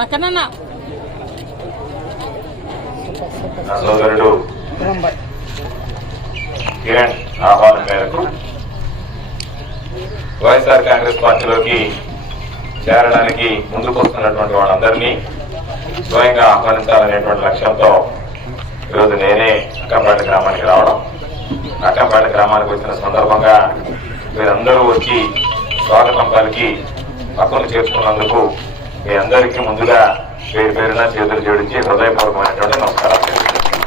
అన్న సోదరుడు కిరణ్ ఆహ్వానం మేరకు వైఎస్ఆర్ కాంగ్రెస్ పార్టీలోకి చేరడానికి ముందుకు వస్తున్నటువంటి వాళ్ళందరినీ స్వయంగా ఆహ్వానించాలనేటువంటి లక్ష్యంతో ఈరోజు నేనే అక్కంపేట గ్రామానికి రావడం. అక్కంపేట గ్రామానికి వచ్చిన సందర్భంగా మీరందరూ వచ్చి స్వాగతం పలికి పక్కన చేర్చుకున్నందుకు మీ అందరికీ ముందుగా పేరు పేరున చేతులు జోడించి హృదయపూర్వకమైనటువంటి నమస్కారాలు తెలియజేస్తున్నాను.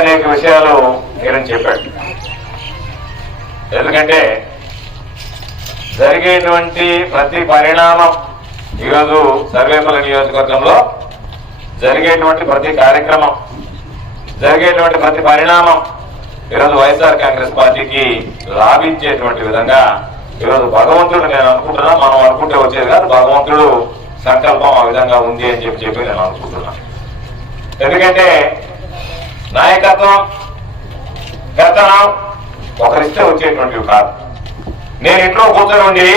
అనేక విషయాలు నేను చెప్పాడు ఎందుకంటే జరిగేటువంటి ప్రతి పరిణామం ఈరోజు సర్వేపల్లి నియోజకవర్గంలో జరిగేటువంటి ప్రతి కార్యక్రమం జరిగేటువంటి ప్రతి పరిణామం ఈరోజు వైఎస్ఆర్ కాంగ్రెస్ పార్టీకి లాభించేటువంటి విధంగా ఈరోజు భగవంతుడు నేను అనుకుంటున్నా మనం అనుకుంటే వచ్చేది కాదు భగవంతుడు సంకల్పం ఆ విధంగా ఉంది అని చెప్పి చెప్పి నేను అనుకుంటున్నాను ఎందుకంటే నాయకత్వం గతనం ఒకరిస్తే వచ్చేటువంటివి కాదు. నేను ఇంట్లో కూర్చొని ఉండి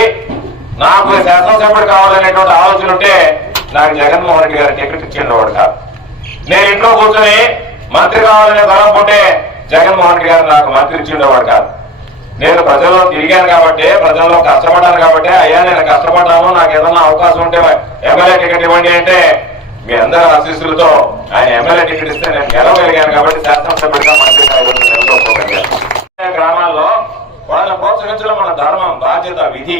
నాకు శాసనసభ్యుడు కావాలనేటువంటి ఆలోచన ఉంటే నాకు జగన్మోహన్ రెడ్డి గారి టికెట్ ఇచ్చిండేవాడు కాదు. నేను ఇంట్లో కూర్చొని మంత్రి కావాలనే బలం ఉంటే జగన్మోహన్ రెడ్డి గారు నాకు మంత్రి ఇచ్చిండేవాడు కాదు. నేను ప్రజల్లో తిరిగాను కాబట్టి ప్రజల్లో కష్టపడ్డాను కాబట్టి అయ్యా నేను కష్టపడ్డాను నాకు ఏదన్నా అవకాశం ఉంటే ఎమ్మెల్యే టికెట్ ఇవ్వండి అంటే మీ అందరి ఆశీస్సులతో ఆయన ఎమ్మెల్యే టికెట్ ఇస్తే నేను గెలవగలిగాను కాబట్టి శాసనసభ్యుడిగా మంత్రి గ్రామాల్లో వాళ్ళని ప్రోత్సహించడం మన ధర్మం బాధ్యత విధి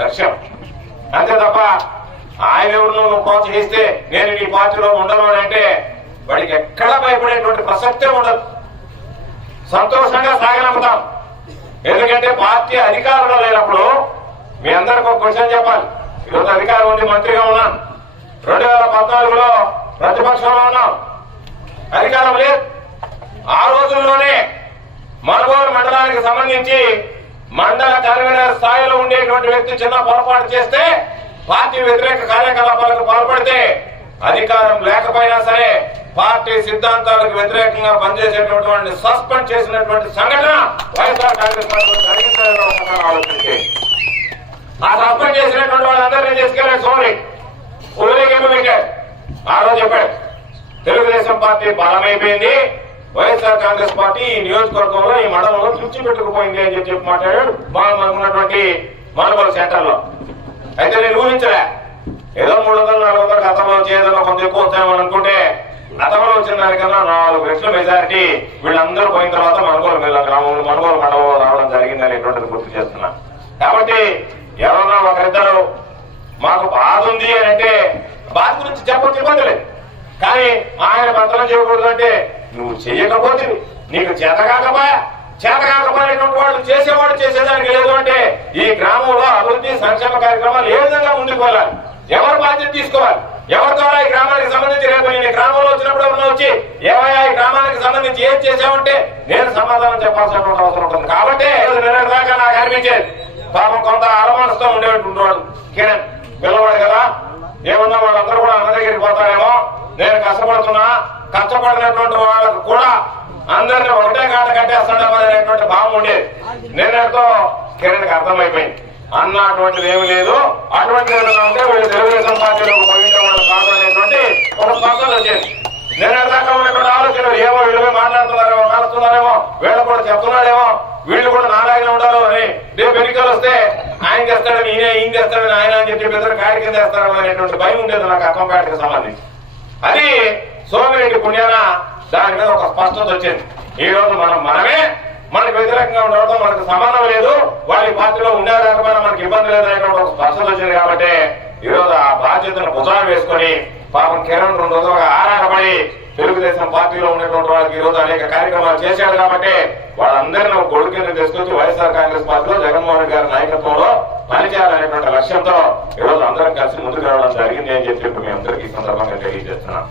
లక్ష్యం. అంతే తప్ప ఆయన ఎవరు నువ్వు ప్రోత్సహిస్తే నేను నీ పార్టీలో ఉండను అని అంటే వాడికి ఎక్కడ భయపడేటువంటి ప్రసక్తే ఉండదు. సంతోషంగా సాగనమ్ముతాం. ఎందుకంటే పార్టీ అధికారంలో లేనప్పుడు మీ అందరికి ఒక క్వశ్చన్ చెప్పాలి. ఈరోజు అధికారం ఉంది మంత్రిగా ఉన్నాను రెండు వేల పద్నాలుగులో ప్రతిపక్షంలో ఉన్నాం. అధికారం లేదు. ఆ రోజుల్లోనే మనుగోలు మండలానికి సంబంధించి మండల కన్వీనర్ స్థాయిలో ఉండేటువంటి వ్యక్తి చిన్న పొరపాటు చేస్తే పార్టీ వ్యతిరేక కార్యకలాపాలకు పాల్పడితే అధికారం లేకపోయినా సరే పార్టీ సిద్ధాంతాలకు వ్యతిరేకంగా పనిచేసేటటువంటి సస్పెండ్ చేసినటువంటి సంఘటన వైఎస్ఆర్ కాంగ్రెస్ పార్టీ జరిగిందని ఒకసారి ఆలోచించే. ఆ సస్పెండ్ చేసినటువంటి వాళ్ళందరినీ తీసుకెళ్ళాడు సోమరి ఊరేగింపు పెట్టాడు ఆ రోజు చెప్పాడు తెలుగుదేశం పార్టీ బలమైపోయింది వైఎస్ఆర్ కాంగ్రెస్ పార్టీ ఈ నియోజకవర్గంలో ఈ మండలంలో తుడిచి పెట్టుకుపోయింది అని చెప్పి మాట్లాడాడు బాగా మనకున్నటువంటి మానవల సెంటర్లో అయితే నేను ఊహించలే ఏదో మూడు వందలు నాలుగు వందలు గతంలో వచ్చి కొంత ఎక్కువ వస్తాయని అనుకుంటే గతంలో వచ్చిన దానికన్నా నాలుగు రెట్ల మెజారిటీ వీళ్ళందరూ పోయిన తర్వాత మనుగోలు మీద గ్రామంలో మనుగోలు మండలంలో రావడం జరిగింది అనేటువంటిది గుర్తు చేస్తున్నా. కాబట్టి ఎవరన్నా ఒకరిద్దరు మాకు బాధ ఉంది అని అంటే బాధ గురించి చెప్పొచ్చు ఇబ్బంది లేదు. కానీ ఆయన భర్తనం చేయకూడదు అంటే నువ్వు చేయకపోతే నీకు చేత కాకపోయా చేత కాకపోయినటువంటి వాళ్ళు చేసేవాడు చేసేదానికి లేదు అంటే ఈ గ్రామంలో అభివృద్ధి సంక్షేమ కార్యక్రమాలు ఏ విధంగా ముందుకు వెళ్ళాలి? ఎవరు బాధ్యత తీసుకోవాలి? ఎవరి ద్వారా ఈ గ్రామానికి సంబంధించి రేపు నేను గ్రామంలో వచ్చినప్పుడు ఎవరిని వచ్చి ఏమయ్యా ఈ గ్రామానికి సంబంధించి ఏం చేశామంటే నేను సమాధానం చెప్పాల్సినటువంటి అవసరం ఉంటుంది. కాబట్టి నిన్నటి దాకా నాకు అనిపించేది పాపం కొంత అలమానస్తో ఉండేటువంటి వాడు కిరణ్ పిల్లవాడు కదా. ఏమన్నా వాళ్ళందరూ కూడా అన్న దగ్గరికి పోతారేమో. నేను కష్టపడుతున్నా కష్టపడినటువంటి వాళ్ళకు కూడా అందరిని ఒకటే కాట కట్టేస్తాడేమో అనేటువంటి భావం ఉండేది. నేనేతో కిరణ్కి అర్థమైపోయింది. అన్న అటువంటిది ఏమి లేదు. అటువంటి ఉంటే వీళ్ళు తెలుగుదేశం పార్టీలో పోయిండే వాళ్ళు కాదు అనేటువంటి ఒక స్పష్టత వచ్చేది నేను దాకా ఉన్నటువంటి ఆలోచన ఏమో వీళ్ళు మాట్లాడుతున్నారేమో కలుస్తున్నారేమో వీళ్ళు కూడా చెప్తున్నాడేమో వీళ్ళు కూడా నారాయణ ఉంటారు అని. రేపు ఎన్నికలు వస్తే ఆయన చేస్తాడని ఈయన ఈయన చేస్తాడని ఆయన అని చెప్పి ఇద్దరు కార్యక్రమం కింద అనేటువంటి భయం ఉండేది నాకు అక్కంపేటకు సంబంధించి. అది సోమిరెడ్డి పుణ్యాన దాని మీద ఒక స్పష్టత వచ్చింది. ఈ రోజు మనం మనమే మనకు వ్యతిరేకంగా ఉండడం మనకు సమానం లేదు వాళ్ళ పార్టీలో ఉండే రాకపోయినా మనకి ఇబ్బంది లేదు అనేటువంటి ఒక స్పష్టత వచ్చింది కాబట్టి ఈ రోజు ఆ బాధ్యతను భుజాన వేసుకొని పాపం కిరణ్ రెండు రోజులుగా ఆరాటపడి తెలుగుదేశం పార్టీలో ఉన్నటువంటి వాళ్ళకి ఈ రోజు అనేక కార్యక్రమాలు చేశారు కాబట్టి వాళ్ళందరినీ ఒక గొడుగు కింద తీసుకొచ్చి వైఎస్ఆర్ కాంగ్రెస్ పార్టీలో జగన్మోహన్ రెడ్డి గారి నాయకత్వంలో పనిచేయాలనేటువంటి లక్ష్యంతో ఈ రోజు అందరం కలిసి ముందుకు రావడం జరిగింది అని చెప్పి మీ అందరికీ సందర్భంగా తెలియజేస్తున్నాం.